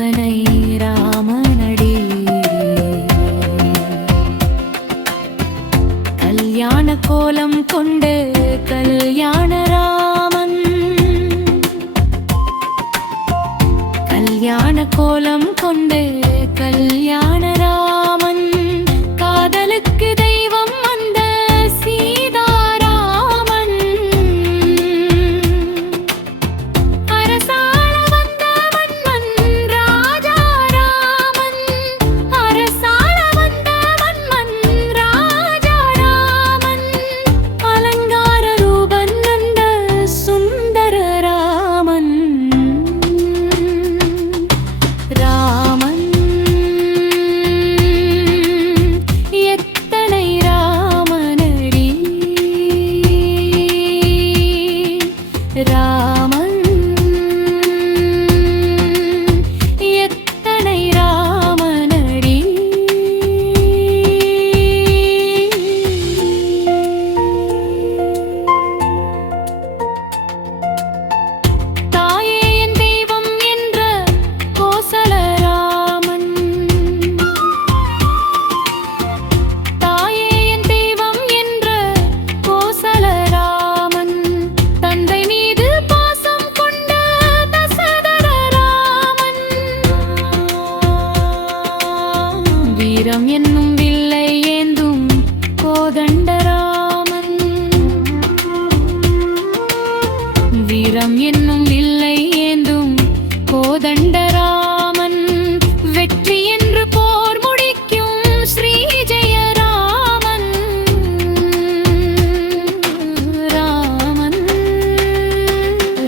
எத்தனை ராமனடி. கல்யாண கோலம் கொண்டு கல்யாண ராமன், கல்யாண கோலம் கொண்டு கல்யாண ராமன், காதலுக்கு தெய்வம் அந்த சீதாராமன். அரசாள வந்த மன்மன் ராஜாராமன், அரசாள வந்த மன்மன் ராஜாராமன், அலங்கார ரூபன் அந்த சுந்தர ராமன். ராமன் எத்தனை ராமனடி. ராமன் எத்தனை ராமனடி. தாயே என் தெய்வம் என்ற கோசல ராமன், தாயே என் தெய்வம் என்ற கோசல ராமன், தந்தை மீது பாசம் கொண்ட தசரத ராமன். வீரம் என்னும் வில்லை ஏந்தும் கோதண்ட ராமன், வீரம் என்னும் வில்லை ஏந்தும் கோதண்ட ராமன், வெற்றி என்று போர் முடிக்கும் ஸ்ரீ ஜெயராமன். ராமன்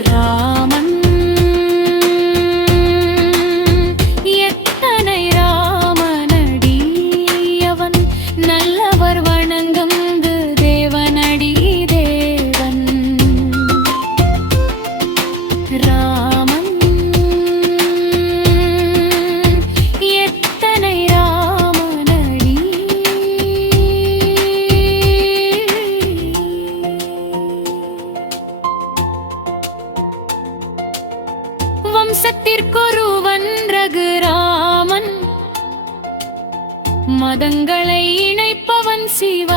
ராமன் எத்தனை ராமனடி. அவன் நல்லவர் வணங்குந்து தேவனடி தேவன். ராமன் எத்தனை ராமனடி. வம்சத்திற்கொருவன் ரகுராமன், மதங்களை இணைப்பவன் சிவ